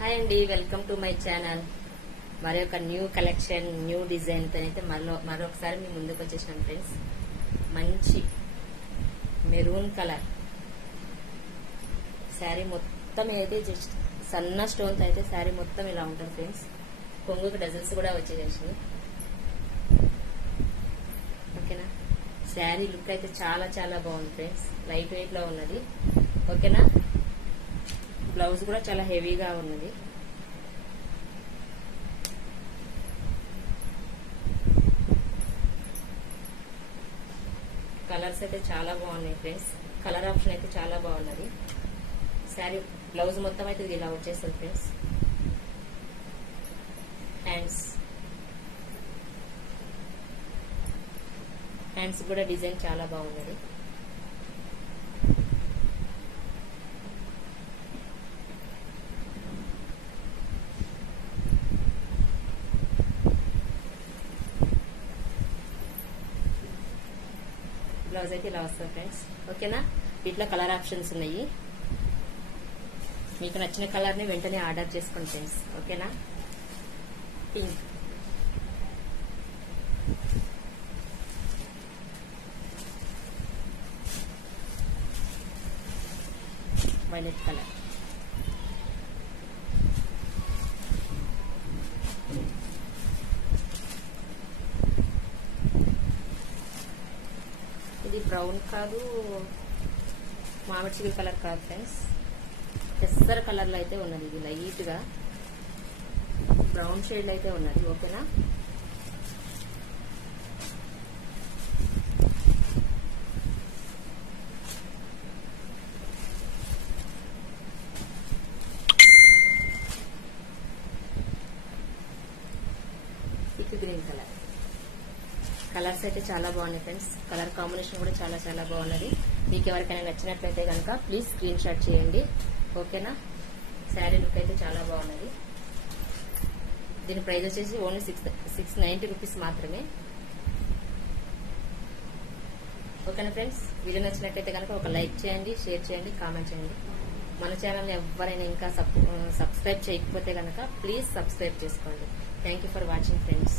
Hi అండి, welcome to my channel. మరొక new collection, new design తో అయితే మరొకసారి మీ ముందుకు వచ్చేసినాం ఫ్రెండ్స్. మంచి మెరూన్ కలర్ శారీ మొత్తం అయితే జస్ట్ సన్న స్టోన్స్ అయితే శారీ మొత్తం ఇలా ఉంటుంది ఫ్రెండ్స్. కొంగుకి డజల్స్ కూడా వచ్చేసేసినాయి. ఓకేనా, శారీ లుక్ అయితే చాలా చాలా బాగుంది ఫ్రెండ్స్. లైట్ వెయిట్ లో ఉన్నది. ఓకేనా, బ్లౌజ్ కూడా చాలా హెవీగా ఉన్నది. కలర్స్ అయితే చాలా బాగున్నాయి ఫ్రెండ్స్. కలర్ ఆప్షన్ అయితే చాలా బాగున్నది. శారీ బ్లౌజ్ మొత్తం అయితే ఇది ఇలా వచ్చేస్తుంది ఫ్రెండ్స్. హ్యాండ్స్ కూడా డిజైన్ చాలా బాగున్నది. బ్లౌజ్ అయితే ఇలా వస్తుంది ఫ్రెండ్స్. ఓకేనా, వీటిలో కలర్ ఆప్షన్స్ ఉన్నాయి. మీకు నచ్చిన కలర్ ని వెంటనే ఆర్డర్ చేసుకోండి ఫ్రెండ్స్. ఓకేనా, పింక్, వైలెట్ కలర్, ఇది బ్రౌన్ కాదు, మామిడి చిగురు కలర్ కాదు ఫ్రెండ్స్. పెసర కలర్ లో అయితే ఉన్నది. ఇది లైట్ గా బ్రౌన్ షేడ్ లో అయితే ఉన్నది. ఓకేనా, థిక్ గ్రీన్ కలర్. కలర్స్ అయితే చాలా బాగున్నాయి ఫ్రెండ్స్. కలర్ కాంబినేషన్ కూడా చాలా చాలా బాగున్నది. మీకు ఎవరికైనా నచ్చినట్లయితే కనుక ప్లీజ్ స్క్రీన్ షాట్ చేయండి. ఓకేనా, శారీ లుక్ అయితే చాలా బాగున్నది. దీని ప్రైస్ వచ్చేసి ఓన్లీ 690 రూపీస్ మాత్రమే. ఓకేనా ఫ్రెండ్స్, వీడియో నచ్చినట్లయితే కనుక ఒక లైక్ చేయండి, షేర్ చేయండి, కామెంట్ చేయండి. మన ఛానల్ని ఎవరైనా ఇంకా సబ్స్క్రైబ్ చేయకపోతే కనుక ప్లీజ్ సబ్స్క్రైబ్ చేసుకోండి. Thank you for watching friends.